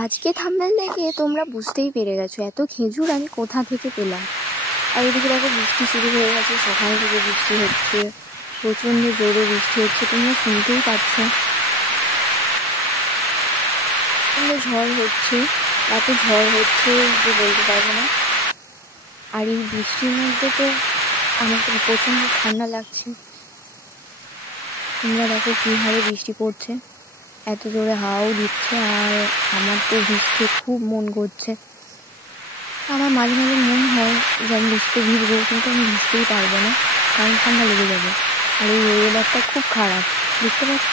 আজকে থাম্বনেল দেখে তোমরা বুঝতেই পেরে গেছো এত খেজুর আমি কোথা থেকে পেলাম। আর এদিকে দেখো বৃষ্টি শুরু হয়ে গেছে, সকাল থেকে বৃষ্টি হচ্ছে, প্রচণ্ড জোরে বৃষ্টি হচ্ছে, তোমরা শুনতেই পাচ্ছ। ঝড় হচ্ছে, এত ঝড় হচ্ছে যে বলতে পারবো না। আর এই বৃষ্টির মধ্যে তো আমাকে প্রচণ্ড ঠান্ডা লাগছে। তোমরা দেখো কী হারে বৃষ্টি পড়ছে, এত জোরে হাওয়াও দিচ্ছে। আর আমার তো বৃষ্টি খুব মন করছে। আমার মাঝে মাঝে মন হয় যে আমি বৃষ্টিতে ভিজবো, কিন্তু আমি ভিজতেই পারবো না, কারণ ঠান্ডা লেগে যাবে। আর এই ওয়েদারটা খুব খারাপ, দেখতে পাচ্ছ।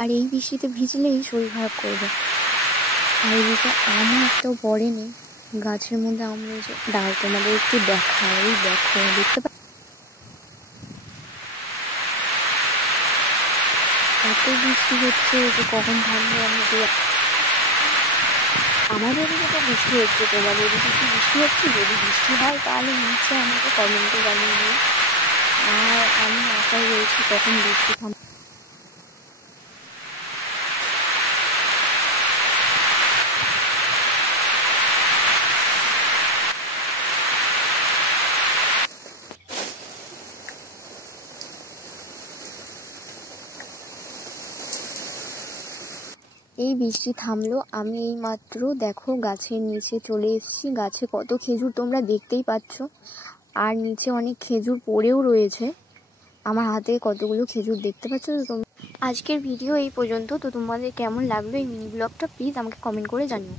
আর এই বৃষ্টিতে ভিজলেই শরীর খারাপ করবে। আর এদিকে আমও একটাও পড়েনি গাছের মধ্যে। আম রয়েছে, দাঁড়াও তোমাদের একটু দেখায়। এই দেখো, দেখতে পাচ্ছ এত বৃষ্টি হচ্ছে যে কখন থামবে আমি তো। আমাদের এদিকে তো বৃষ্টি হচ্ছে, তোমাদের এদিকে কি বৃষ্টি হচ্ছে? যদি বৃষ্টি হয় তাহলে নিচে আমাকে কমেন্টে জানিয়ে দিও। আর আমি আশায় রয়েছি কখন বৃষ্টি থামবে। এই বৃষ্টি থামলো, আমি এই মাত্র দেখো গাছের নিচে চলে এসেছি। গাছে কত খেজুর তোমরা দেখতেই পাচ্ছ, আর নিচে অনেক খেজুর পড়েও রয়েছে। আমার হাতে কতগুলো খেজুর দেখতে পাচ্ছ তো তোমরা। আজকের ভিডিও এই পর্যন্ত। তো তোমাদের কেমন লাগলো এই মিনি ব্লগটা প্লিজ আমাকে কমেন্ট করে জানিও।